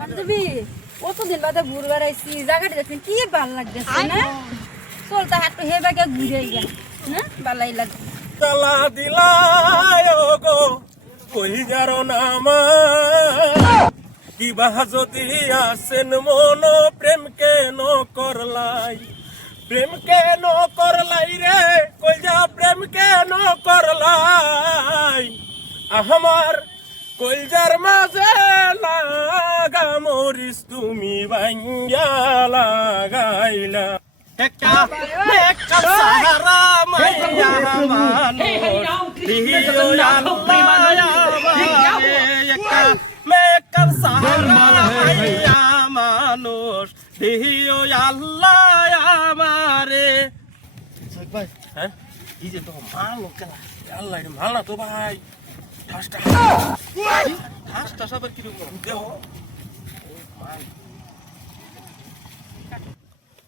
বান্ধবী কতদিন বাদে ঘুরবার আইছি জায়গাটা দেখছেন কি ভালো লাগতেছে না চলতে হাঁটু হে বাগে ঘুরে গেল না ভালাই লাগে তালা দিলায় গো কই যারো নামা কিবা যদি আসেন মন প্রেম কেন করলাই রে কই যা প্রেম কেন করলাই আমার কইজার মাঝে লাগা মরিস তুমি ভাঙ্গা লাগাইলা সাহারা মাইয়া মানুষ দিও আল্লাহ আমারে হ্যাঁ এই যে তো মাল আল্লাহ মাল না তো ভাই ঠাসটা সবার কিরকম দেহ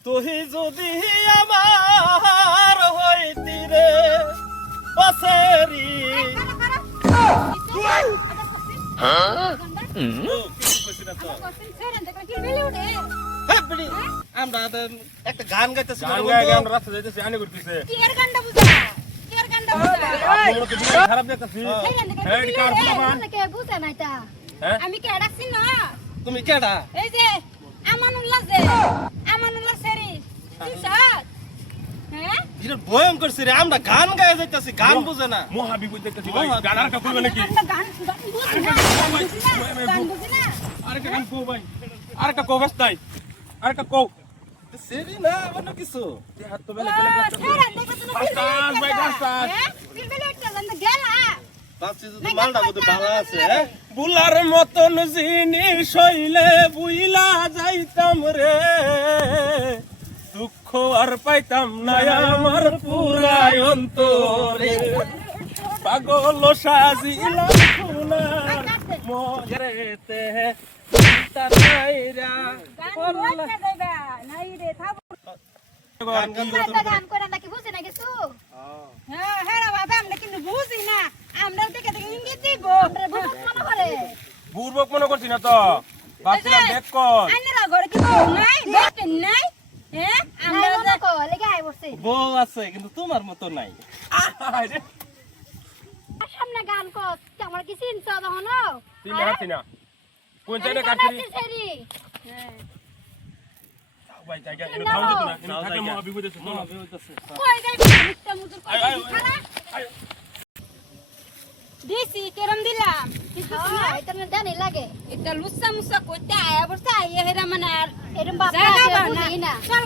তুই যদি আমার হইতি রে পাশেরি আমরা একটা গান গাইতেছি রাস্তা যাইতেছি আনে করতেছে খারাপ দেখতেছি আমি কে ডাকছি না তুমি কেডা এই যে আমানুল্লাহ সেরি হ্যাঁ এটা ভয়ঙ্কর রে আমরা গান গায়ে যাইতেছি গান বুঝে না মহাবিপদ দেখতেছি ভাই গান আর কইবে নাকি আরেকটা গান কও ভাই আরেকটা কও বাস্তাই আরেকটা কও সেরি না আবার কিছু হাত তো বেলে বেলে বাস্তাস ভাই বাস্তাস বিলবিল একটা জান গেলা বাচ্চা যদি মালটা কত ভালো আছে বুলার মতন জিনিস হইলে বুইলা যাইতাম রে দুঃখ আর পাইতাম না আমার পুরাই অন্তরে পাগল সাজিলাম সোনা মগরেতে তারাইরা নাই রে থাম গান করে নাকি বুঝে না কিছু হ্যাঁ হ্যাঁ বাবা আমরা কিন্তু বুঝি না আমরা দেখে দেখে ইঙ্গিত দিব আমরা বুঝব মনে করে বুড়বক মনে করছি না তো ভাবছিলাম দেখ কর আইনারা ঘরে কি বউ নাই দেখেন নাই হ্যাঁ আমরা দেখো লেগে আই বসে বউ আছে কিন্তু তোমার মতো নাই সামনে গান কর আমার কি চিন্তা তখন তিন হাতি না কোন জায়গায় কাটছি হ্যাঁ ভাই জায়গা এনে খাও যেত না এনে থাকলে মহাবিপদ আছে মহাবিপদ আছে কই যাই মিথ্যা মুজুর কই খারা দিছি কেরম দিলাম কিছু না এটা না জানি লাগে এটা লুসা মুসা কইতে আয়া বসে আইয়া হেরা মানে আর এরম বাপ বুঝি না চল